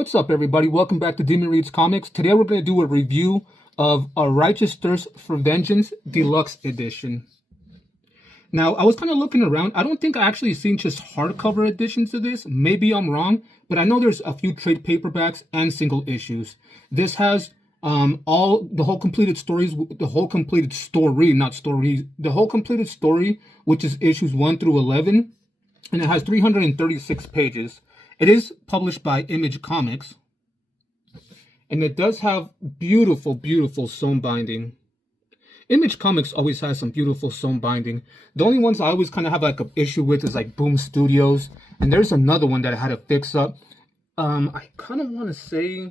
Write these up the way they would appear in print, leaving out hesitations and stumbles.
What's up, everybody? Welcome back to Demon Reads Comics. Today we're going to do a review of A Righteous Thirst for Vengeance Deluxe Edition. Now, I was kind of looking around. I don't think I actually seen just hardcover editions of this. Maybe I'm wrong, but I know there's a few trade paperbacks and single issues. This has the whole completed story, which is issues 1 through 11, and it has 336 pages. It is published by Image Comics, and it does have beautiful, beautiful sewn binding. Image Comics always has some beautiful sewn binding. The only ones I always kind of have like an issue with is like Boom Studios, and there's another one that I had to fix up. I kind of want to say,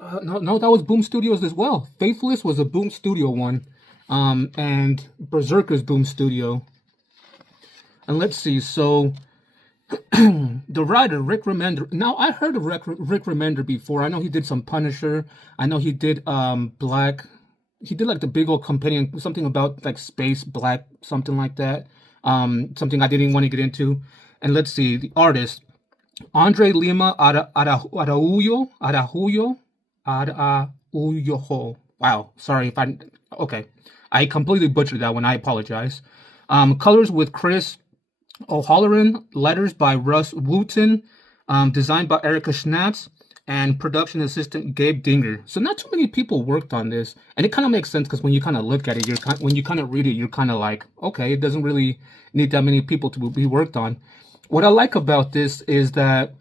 no, that was Boom Studios as well. Faithless was a Boom Studio one, and Berserker's Boom Studio. And let's see, so the writer, Rick Remender. Now, I heard of Rick Remender before. I know he did some Punisher. I know he did Black. He did like the big old companion, something about like space, Black, something like that. Something I didn't even want to get into. And let's see, the artist, Andre Lima Araujo. Wow, sorry if okay. I completely butchered that one. I apologize. Colors with Chris O'Halloran, letters by Russ Wooten, designed by Erica Schnapps, and production assistant Gabe Dinger. So not too many people worked on this, and it kind of makes sense because when you kind of look at it, when you kind of read it, you're kind of like, okay, it doesn't really need that many people to be worked on. What I like about this is that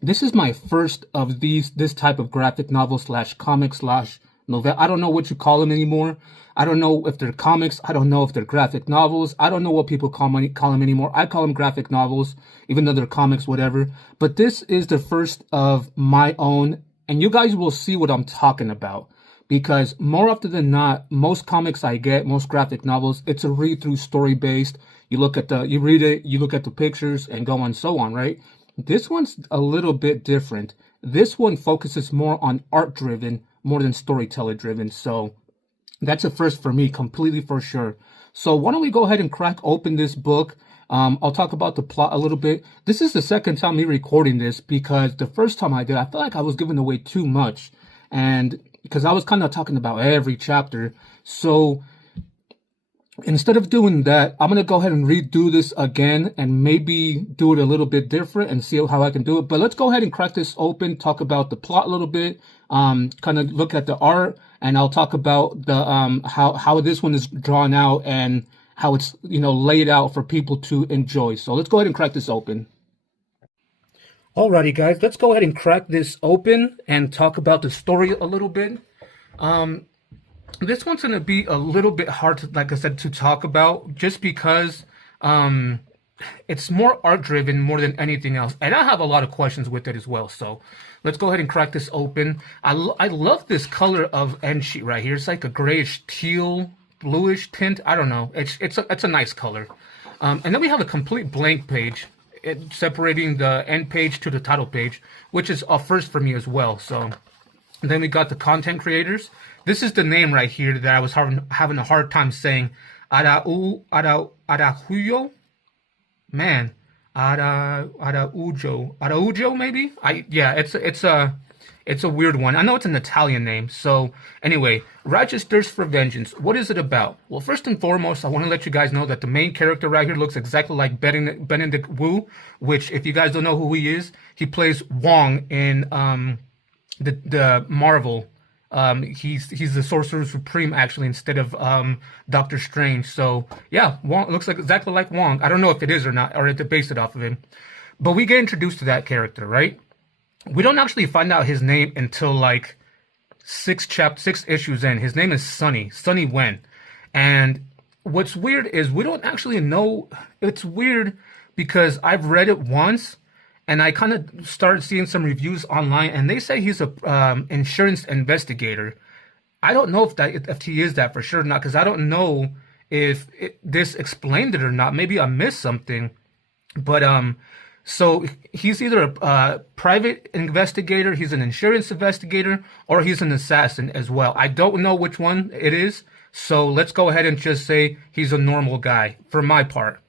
this is my first of this type of graphic novel / comic / novel. I don't know what you call them anymore. I don't know if they're comics. I don't know if they're graphic novels. I don't know what people call them anymore. I call them graphic novels, even though they're comics, whatever. But this is the first of my own, and you guys will see what I'm talking about. Because more often than not, most comics I get, most graphic novels, it's a read-through story-based. You read it, you look at the pictures, and go on so on, right? This one's a little bit different. This one focuses more on art-driven, more than storyteller-driven, so that's a first for me, completely for sure. So why don't we go ahead and crack open this book. I'll talk about the plot a little bit. This is the second time me recording this because the first time I did, I felt like I was giving away too much. And because I was kind of talking about every chapter. So instead of doing that, I'm going to go ahead and redo this again and maybe do it a little bit different and see how I can do it. But let's go ahead and crack this open, talk about the plot a little bit, kind of look at the art, and I'll talk about the how this one is drawn out and how it's laid out for people to enjoy. So let's go ahead and crack this open. Alrighty, guys, let's go ahead and crack this open and talk about the story a little bit. This one's going to be a little bit hard to, like I said, to talk about just because it's more art-driven more than anything else. And I have a lot of questions with it as well. So let's go ahead and crack this open. I love this color of end sheet right here. It's like a grayish teal, bluish tint. I don't know. It's a nice color. And then we have a complete blank page, separating the end page to the title page, which is a first for me as well. So then we got the content creators. This is the name right here that I was having a hard time saying. Araujo? Man. Araujo, maybe? It's a weird one. I know it's an Italian name. So anyway, Righteous Thirst for Vengeance. What is it about? Well, first and foremost, I want to let you guys know that the main character right here looks exactly like Benedict Wu, which, if you guys don't know who he is, he plays Wong in the Marvel. He's the Sorcerer Supreme, actually, instead of Doctor Strange. So yeah, Wong looks like exactly like Wong. I don't know if it is or not, or if they based it off of him. But we get introduced to that character, right? We don't actually find out his name until like 6 issues in. His name is Sonny Wen. And what's weird is we don't actually know. It's weird because I've read it once, and I kind of started seeing some reviews online, and they say he's a insurance investigator. I don't know if he is that for sure or not, because I don't know if this explained it or not. Maybe I missed something. But so he's either a private investigator, he's an insurance investigator, or he's an assassin as well. I don't know which one it is. So let's go ahead and just say he's a normal guy for my part.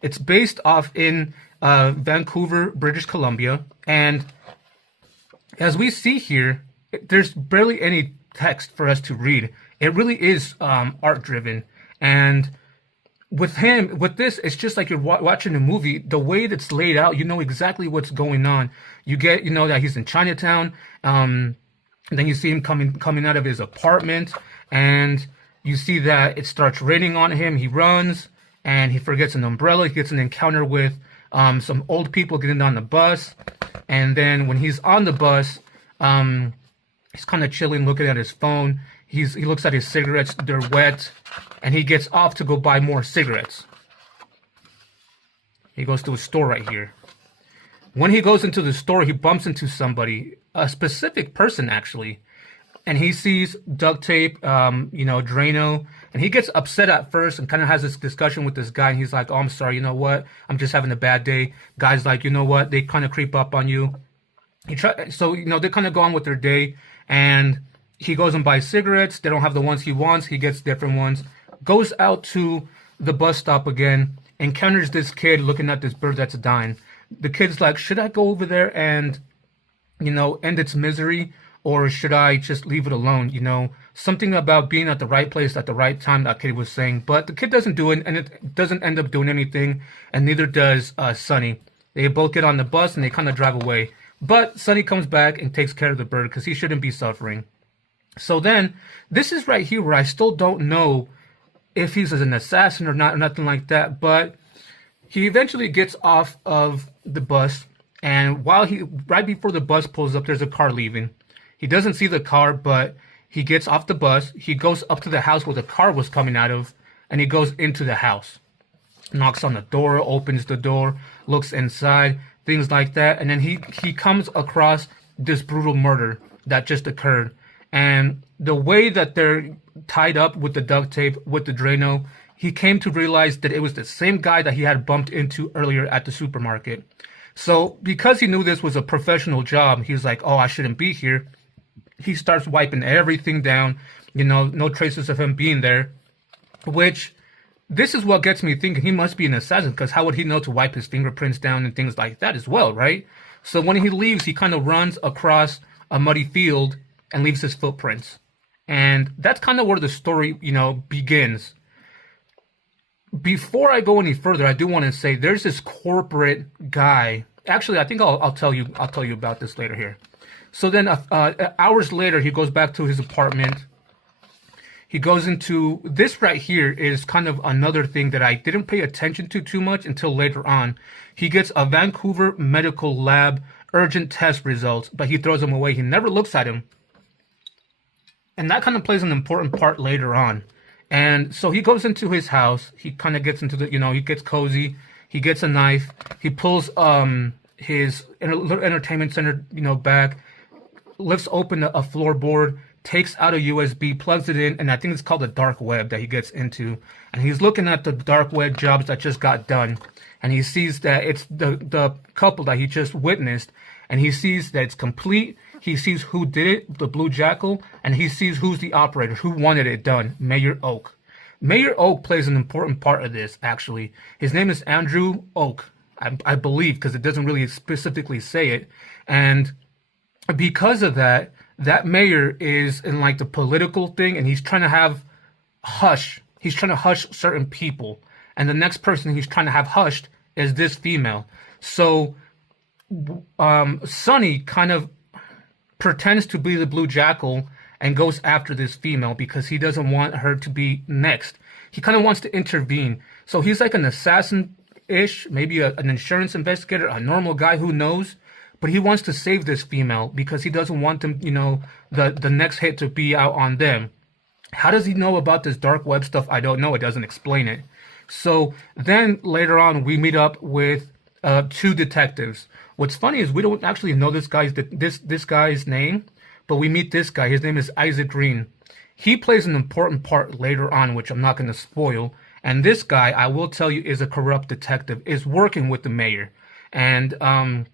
It's based off in Vancouver, British Columbia. And as we see here, there's barely any text for us to read. It really is art driven. And with this, it's just like you're watching a movie. The way that's laid out, you know exactly what's going on. You get, you know, that he's in Chinatown. Then you see him coming out of his apartment, and you see that it starts raining on him. He runs, and he forgets an umbrella. He gets an encounter with some old people getting on the bus. And then when he's on the bus, he's kind of chilling, looking at his phone. He looks at his cigarettes. They're wet. And he gets off to go buy more cigarettes. He goes to a store right here. When he goes into the store, he bumps into somebody, a specific person actually. And he sees duct tape, Drano. And he gets upset at first and kind of has this discussion with this guy. And he's like, oh, I'm sorry, you know what? I'm just having a bad day. Guy's like, you know what? They kind of creep up on you. They kind of go on with their day. And he goes and buys cigarettes. They don't have the ones he wants. He gets different ones. Goes out to the bus stop again. Encounters this kid looking at this bird that's dying. The kid's like, should I go over there and, end its misery? Or should I just leave it alone? Something about being at the right place at the right time, that kid was saying. But the kid doesn't do it, and it doesn't end up doing anything, and neither does Sonny. They both get on the bus, and they kind of drive away. But Sonny comes back and takes care of the bird, because he shouldn't be suffering. So then, this is right here where I still don't know if he's an assassin or not, or nothing like that. But he eventually gets off of the bus, and right before the bus pulls up, there's a car leaving. He doesn't see the car, but he gets off the bus. He goes up to the house where the car was coming out of, and he goes into the house. Knocks on the door, opens the door, looks inside, things like that. And then he comes across this brutal murder that just occurred. And the way that they're tied up with the duct tape, with the Drano, he came to realize that it was the same guy that he had bumped into earlier at the supermarket. So because he knew this was a professional job, he was like, oh, I shouldn't be here. He starts wiping everything down, no traces of him being there, which this is what gets me thinking he must be an assassin, because how would he know to wipe his fingerprints down and things like that as well, right? So when he leaves, he kind of runs across a muddy field and leaves his footprints. And that's kind of where the story, begins. Before I go any further, I do want to say there's this corporate guy. Actually, I think I'll tell you about this later here. So then hours later, he goes back to his apartment. He goes into this right here is kind of another thing that I didn't pay attention to too much until later on. He gets a Vancouver Medical Lab urgent test results, but he throws them away. He never looks at him. And that kind of plays an important part later on. And so he goes into his house. He kind of gets into he gets cozy. He gets a knife. He pulls his little entertainment center, bag, lifts open a floorboard, takes out a USB, plugs it in, and I think it's called the dark web that he gets into. And he's looking at the dark web jobs that just got done. And he sees that it's the couple that he just witnessed. And he sees that it's complete. He sees who did it, the Blue Jackal, and he sees who's the operator, who wanted it done, Mayor Oak. Mayor Oak plays an important part of this, actually. His name is Andrew Oak, I believe, because it doesn't really specifically say it. And because of that, that mayor is in like the political thing, and he's trying to have hush. He's trying to hush certain people. And the next person he's trying to have hushed is this female. So Sonny kind of pretends to be the Blue Jackal and goes after this female because he doesn't want her to be next. He kind of wants to intervene. So he's like an assassin-ish, maybe an insurance investigator, a normal guy, who knows. But he wants to save this female because he doesn't want them, the next hit to be out on them. How does he know about this dark web stuff? I don't know. It doesn't explain it. So then later on, we meet up with two detectives. What's funny is we don't actually know this guy's name, but we meet this guy. His name is Isaac Green. He plays an important part later on, which I'm not going to spoil. And this guy, I will tell you, is a corrupt detective, is working with the mayor. And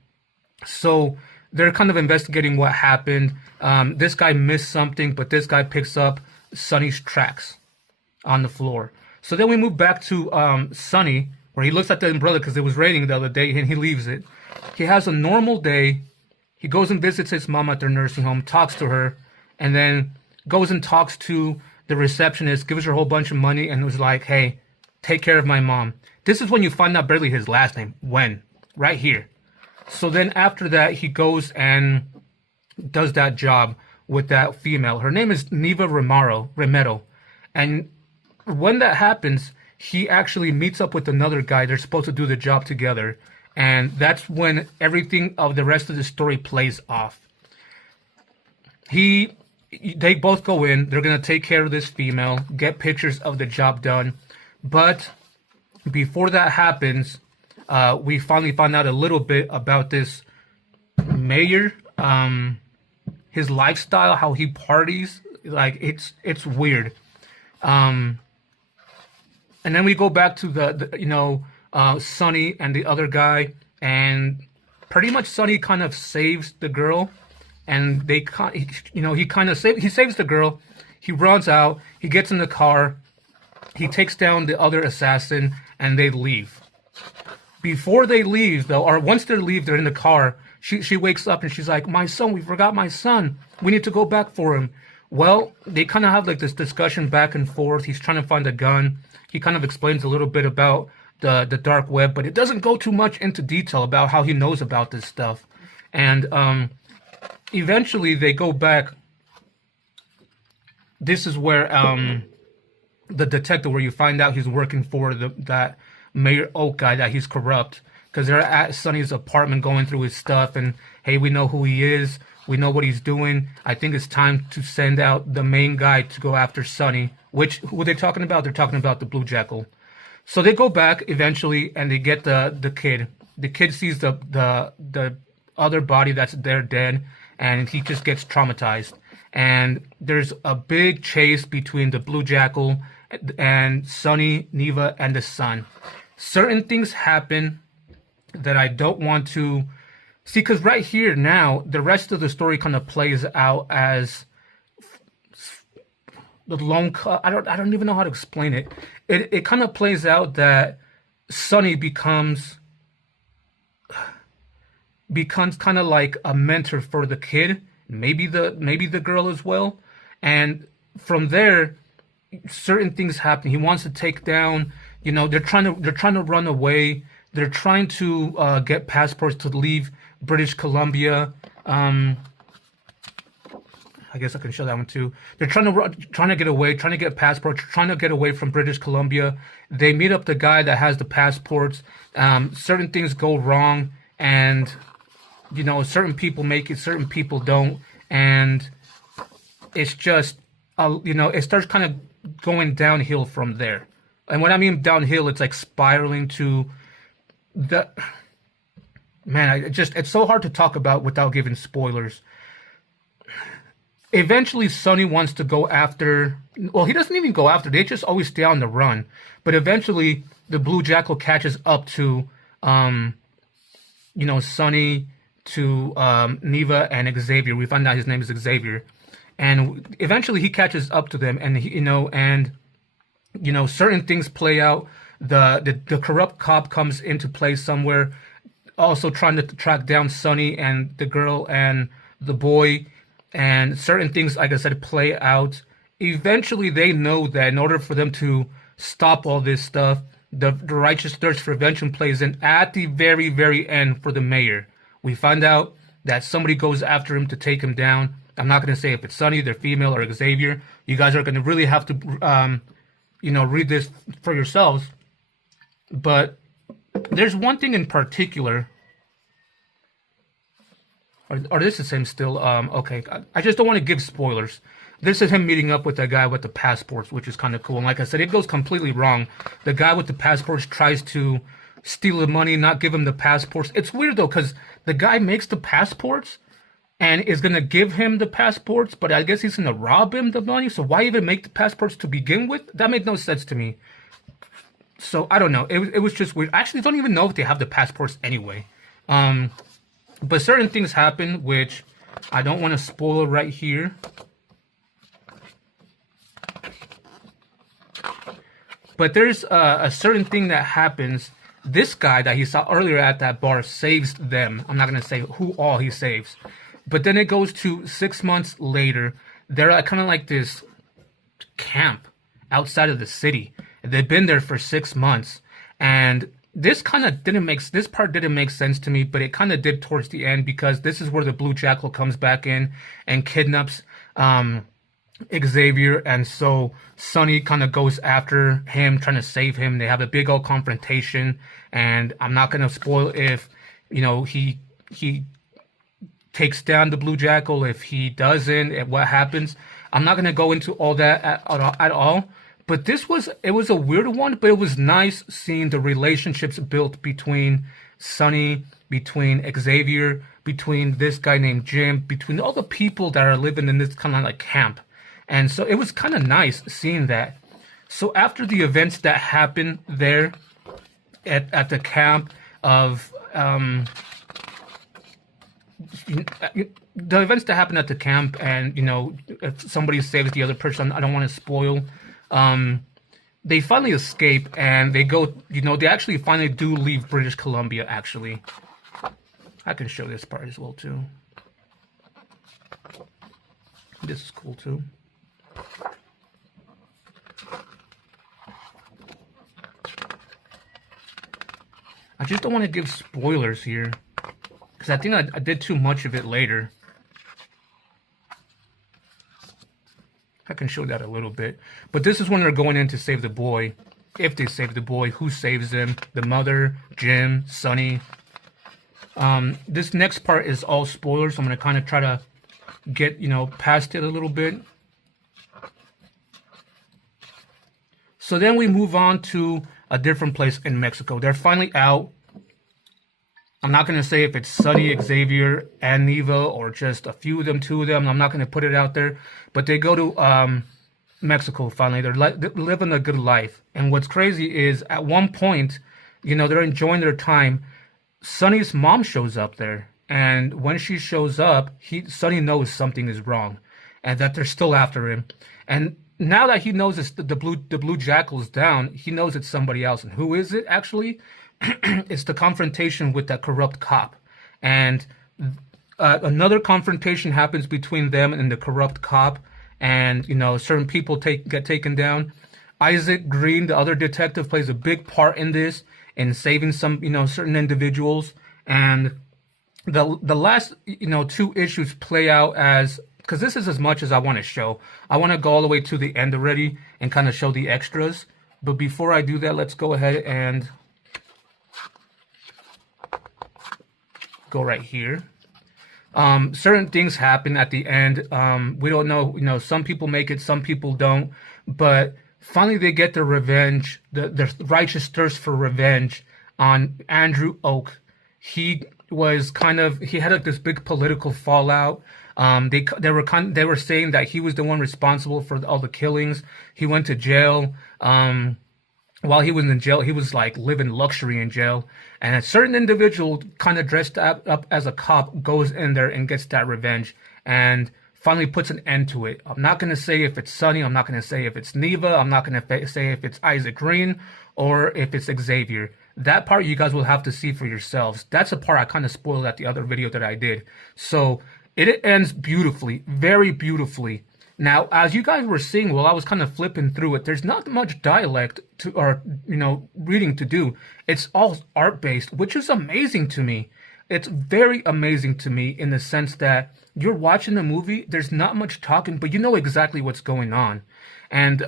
so they're kind of investigating what happened. This guy missed something, but this guy picks up Sonny's tracks on the floor. So then we move back to Sonny where he looks at the umbrella because it was raining the other day and he leaves it. He has a normal day. He goes and visits his mom at their nursing home, talks to her, and then goes and talks to the receptionist, gives her a whole bunch of money, and was like, hey, take care of my mom. This is when you find out barely his last name. When? Right here. So then after that, he goes and does that job with that female. Her name is Neva Remendo. And when that happens, he actually meets up with another guy. They're supposed to do the job together. And that's when everything of the rest of the story plays off. They both go in. They're going to take care of this female, get pictures of the job done. But before that happens, we finally find out a little bit about this mayor, his lifestyle, how he parties. Like, it's weird. And then we go back to the Sonny and the other guy, and pretty much Sonny kind of saves the girl, and he saves the girl. He runs out, he gets in the car, he takes down the other assassin, and they leave. Before they leave, though, or once they leave, they're in the car. She wakes up and she's like, "My son, we forgot my son. We need to go back for him." Well, they kind of have like this discussion back and forth. He's trying to find a gun. He kind of explains a little bit about the dark web, but it doesn't go too much into detail about how he knows about this stuff. And eventually they go back. This is where the detective, where you find out he's working for that Mayor Oak guy, that he's corrupt, because they're at Sonny's apartment going through his stuff, and hey, we know who he is, we know what he's doing. I think it's time to send out the main guy to go after Sonny. Who are they talking about? They're talking about the Blue Jackal. So they go back eventually, and they get the kid. The kid sees the other body that's there dead, and he just gets traumatized. And there's a big chase between the Blue Jackal and Sonny, Neva, and the son. Certain things happen that I don't want to see, because right here now, the rest of the story kind of plays out as the long cut. I don't even know how to explain it. It kind of plays out that Sonny becomes kind of like a mentor for the kid, maybe the girl as well. And from there, certain things happen. He wants to take down, they're trying to run away. They're trying to get passports to leave British Columbia. I guess I can show that one too. They're trying to get away, trying to get passports, trying to get away from British Columbia. They meet up the guy that has the passports. Certain things go wrong, and certain people make it, certain people don't, and it's just it starts kind of going downhill from there. And when I mean downhill, it's like spiraling to the man. It's so hard to talk about without giving spoilers. Eventually, Sonny wants to go after. Well, he doesn't even go after. They just always stay on the run. But eventually, the Blue Jackal catches up to, Sonny, to Neva and Xavier. We find out his name is Xavier, and eventually he catches up to them. And certain things play out. The corrupt cop comes into play somewhere, also trying to track down Sonny and the girl and the boy. And certain things, like I said, play out. Eventually, they know that in order for them to stop all this stuff, the righteous thirst for vengeance plays in at the very, very end for the mayor. We find out that somebody goes after him to take him down. I'm not going to say if it's Sonny, they're female, or Xavier. You guys are going to really have to, read this for yourselves. But there's one thing in particular. Or this is the same still. Okay, I just don't want to give spoilers. This is him meeting up with that guy with the passports, which is kind of cool. And like I said, it goes completely wrong. The guy with the passports tries to steal the money, not give him the passports. It's weird, though, because the guy makes the passports and is going to give him the passports, but I guess he's going to rob him the money. So why even make the passports to begin with? That made no sense to me. So I don't know. It was just weird. I actually don't even know if they have the passports anyway. But certain things happen, which I don't want to spoil right here. But there's a certain thing that happens This guy that he saw earlier at that bar saves them. I'm not gonna say who all he saves, but then it goes to 6 months later. They're kind of like this camp outside of the city. They've been there for 6 months, and this kind of this part didn't make sense to me, but it kind of did towards the end, because this is where the Blue Jackal comes back in and kidnaps Xavier, and so Sonny kind of goes after him, trying to save him. They have a big old confrontation, and I'm not gonna spoil if he takes down the Blue Jackal, if he doesn't, and what happens. I'm not gonna go into all that at all. But it was a weird one, but it was nice seeing the relationships built between Sonny, between Xavier, between this guy named Jim, between all the people that are living in this kind of like camp. And so it was kind of nice seeing that. So after the events that happened there at the camp of the events that happened at the camp, and if somebody saves the other person, I don't want to spoil. They finally escape, and they go, they actually finally do leave British Columbia, actually. I can show this part as well, too. This is cool, too. I just don't want to give spoilers here, because I think I did too much of it later. I can show that a little bit. But this is when they're going in to save the boy. If they save the boy, who saves him? The mother, Jim, Sonny. This next part is all spoilers, so I'm going to kind of try to get, past it a little bit. So then we move on to a different place in Mexico. They're finally out. I'm not going to say if it's Sonny, Xavier, and Neva, or just a few of them, two of them. I'm not going to put it out there. But they go to Mexico finally. They're living a good life. And what's crazy is at one point, they're enjoying their time. Sonny's mom shows up there. And when she shows up, Sonny knows something is wrong, and that they're still after him. And now that he knows it's the blue Jackal's down, he knows it's somebody else. And who is it, actually? It's the confrontation with that corrupt cop. And another confrontation happens between them and the corrupt cop. And, certain people get taken down. Isaac Green, the other detective, plays a big part in this, in saving some, certain individuals. And the last, two issues play out as, because this is as much as I want to show. I want to go all the way to the end already and kind of show the extras. But before I do that, let's go ahead and go right here. Certain things happen at the end. We don't know, some people make it, some people don't. But finally they get their revenge, their righteous thirst for revenge on Andrew Oak. He had like this big political fallout. They were saying that he was the one responsible for all the killings. He went to jail. While he was in jail, he was like living luxury in jail. And a certain individual kind of dressed up as a cop goes in there and gets that revenge and finally puts an end to it. I'm not going to say if it's Sonny. I'm not going to say if it's Neva. I'm not going to say if it's Isaac Green or if it's Xavier. That part you guys will have to see for yourselves. That's a part I kind of spoiled at the other video that I did. So it ends beautifully, very beautifully. Now, as you guys were seeing while I was kind of flipping through it, there's not much dialect or reading to do. It's all art-based, which is amazing to me. It's very amazing to me in the sense that you're watching the movie, there's not much talking, but you know exactly what's going on. And,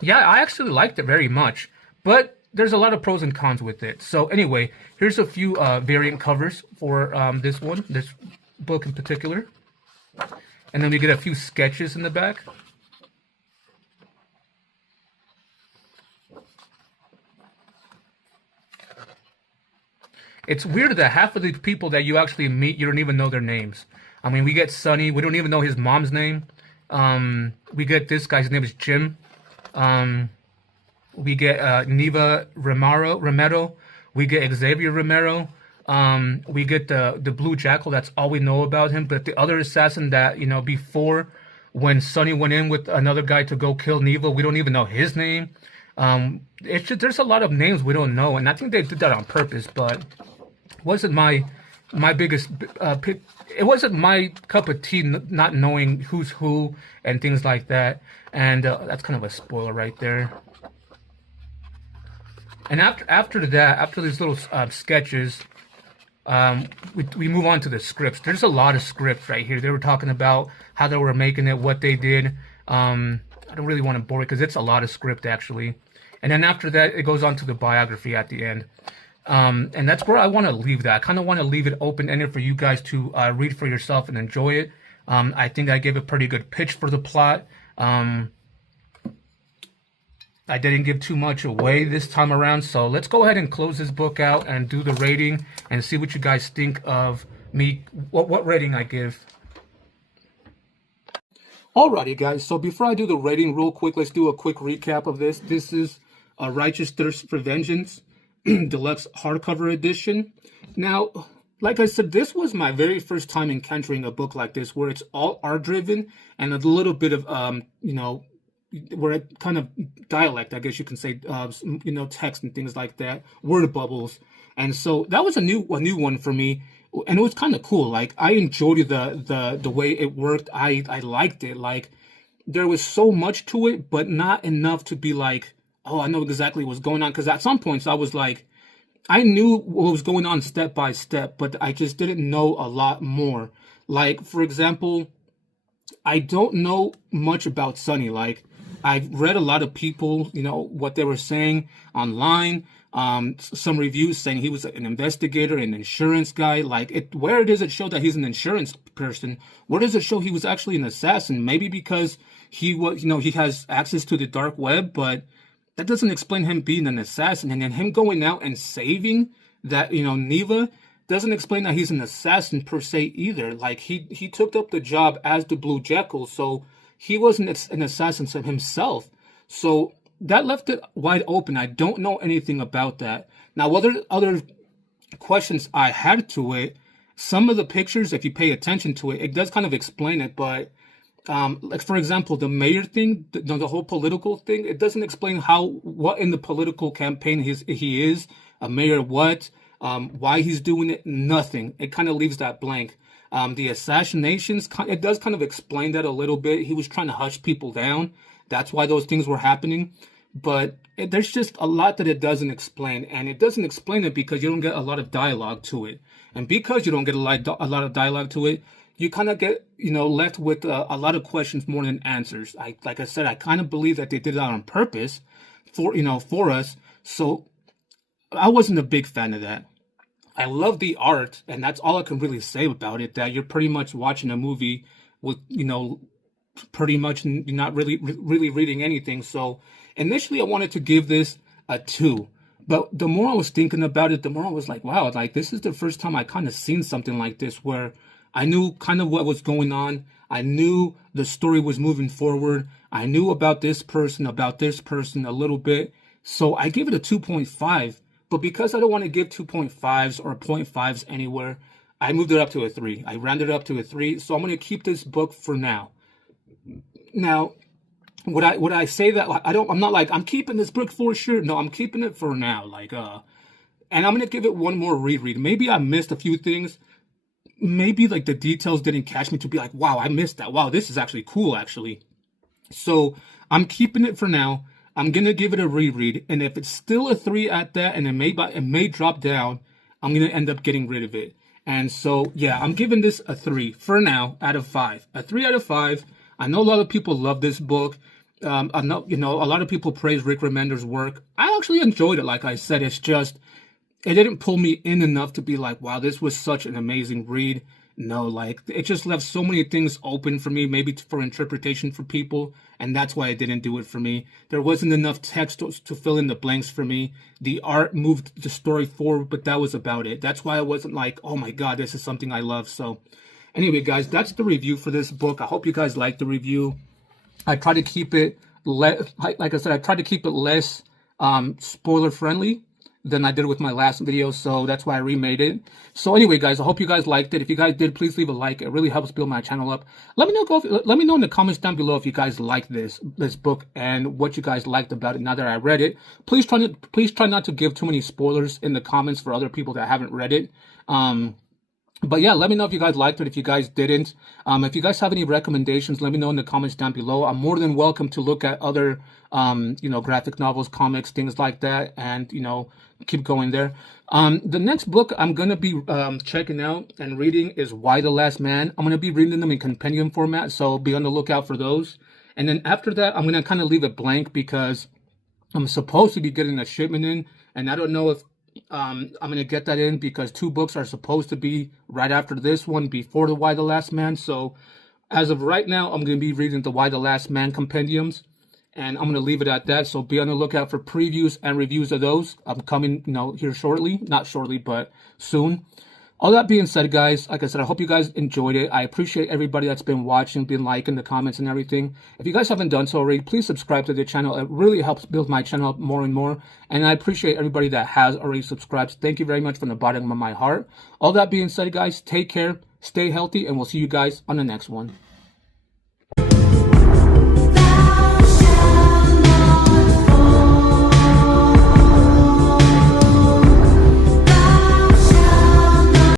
yeah, I actually liked it very much. But there's a lot of pros and cons with it. So anyway, here's a few variant covers for this book in particular. And then we get a few sketches in the back. It's weird that half of the people that you actually meet, you don't even know their names. I mean, we get Sonny. We don't even know his mom's name. We get this guy's name is Jim. We get Neva Romero. We get Xavier Romero. We get the Blue Jackal. That's all we know about him. But the other assassin that, before when Sonny went in with another guy to go kill Neva, we don't even know his name. It's just there's a lot of names we don't know, and I think they did that on purpose. But wasn't my biggest pick. It wasn't my cup of tea, not knowing who's who and things like that. And that's kind of a spoiler right there. And after that, after these little sketches, we move on to the scripts. There's a lot of scripts right here. They were talking about how they were making it, what they did. I don't really want to bore it because it's a lot of script actually. And then after that, it goes on to the biography at the end. And that's where I want to leave that. I kind of want to leave it open-ended for you guys to read for yourself and enjoy it. I think I gave a pretty good pitch for the plot. I didn't give too much away this time around, so let's go ahead and close this book out and do the rating and see what you guys think of me, what rating I give. Alrighty guys, so before I do the rating real quick, let's do a quick recap of this. This is a Righteous Thirst for Vengeance Deluxe Hardcover Edition. Now, like I said, this was my very first time encountering a book like this where it's all art driven and a little bit of, where it kind of dialect, I guess you can say, text and things like that, word bubbles. And so that was a new one for me. And it was kind of cool. Like, I enjoyed the way it worked. I liked it. Like, there was so much to it, but not enough to be like, oh, I know exactly what's going on. Because at some points I was like, I knew what was going on step by step, but I just didn't know a lot more. Like, for example, I don't know much about Sonny. Like, I've read a lot of people, what they were saying online. Some reviews saying he was an investigator, an insurance guy. Like, where does it show that he's an insurance person? Where does it show he was actually an assassin? Maybe because he was, he has access to the dark web, but that doesn't explain him being an assassin. And then him going out and saving that, Neva doesn't explain that he's an assassin per se either. Like, he took up the job as the Blue Jekyll, so he wasn't an assassin himself. So that left it wide open. I don't know anything about that. Now, other questions I had to it, some of the pictures, if you pay attention to it, it does kind of explain it. But, like, for example, the mayor thing, the whole political thing, it doesn't explain what in the political campaign he is, a mayor what, why he's doing it, nothing. It kind of leaves that blank. The assassinations, it does kind of explain that a little bit. He was trying to hush people down. That's why those things were happening. But there's just a lot that it doesn't explain. And it doesn't explain it because you don't get a lot of dialogue to it. And because you don't get a lot of dialogue to it, you kind of get, left with a lot of questions more than answers. Like I said, I kind of believe that they did that on purpose for us. So I wasn't a big fan of that. I love the art, and that's all I can really say about it, that you're pretty much watching a movie with, pretty much not really reading anything. So initially I wanted to give this a 2. But the more I was thinking about it, the more I was like, wow, like, this is the first time I kind of seen something like this where I knew kind of what was going on. I knew the story was moving forward. I knew about this person a little bit. So I gave it a 2.5. But because I don't want to give 2.5s or 0.5s anywhere, I moved it up to a 3. I rounded it up to a 3. So I'm going to keep this book for now. Now, would I say that I'm not like I'm keeping this book for sure? No, I'm keeping it for now. And I'm going to give it one more reread. Maybe I missed a few things. Maybe like the details didn't catch me to be like, wow, I missed that. Wow, this is actually cool, actually. So I'm keeping it for now. I'm going to give it a reread, and if it's still a 3 at that, and it may drop down, I'm going to end up getting rid of it. And so, yeah, I'm giving this a 3 for now out of 5. A 3 out of 5. I know a lot of people love this book. I know, a lot of people praise Rick Remender's work. I actually enjoyed it, like I said. It's just, it didn't pull me in enough to be like, wow, this was such an amazing read. No, like, it just left so many things open for me, maybe for interpretation for people, and that's why it didn't do it for me. There wasn't enough text to fill in the blanks for me. The art moved the story forward, but that was about it. That's why I wasn't like, oh my god, this is something I love. So, anyway, guys, that's the review for this book. I hope you guys liked the review. I try to keep it, like I said, I try to keep it less spoiler-friendly than I did with my last video, so that's why I remade it. So anyway, guys, I hope you guys liked it. If you guys did, please leave a like. It really helps build my channel up. Let me know in the comments down below if you guys like this book and what you guys liked about it now that I read it. Please try not to give too many spoilers in the comments for other people that haven't read it. But yeah, let me know if you guys liked it, if you guys didn't. If you guys have any recommendations, let me know in the comments down below. I'm more than welcome to look at other, graphic novels, comics, things like that, and, keep going there. The next book I'm going to be checking out and reading is Y the Last Man. I'm going to be reading them in compendium format, so be on the lookout for those. And then after that, I'm going to kind of leave it blank because I'm supposed to be getting a shipment in, and I don't know if I'm going to get that in because 2 books are supposed to be right after this one before the Y the Last Man. So as of right now, I'm going to be reading the Y the Last Man compendiums, and I'm going to leave it at that. So be on the lookout for previews and reviews of those. I'm coming, here shortly. Not shortly, but soon. All that being said, guys, like I said, I hope you guys enjoyed it. I appreciate everybody that's been watching, been liking the comments and everything. If you guys haven't done so already, please subscribe to the channel. It really helps build my channel up more and more. And I appreciate everybody that has already subscribed. Thank you very much from the bottom of my heart. All that being said, guys, take care, stay healthy, and we'll see you guys on the next one.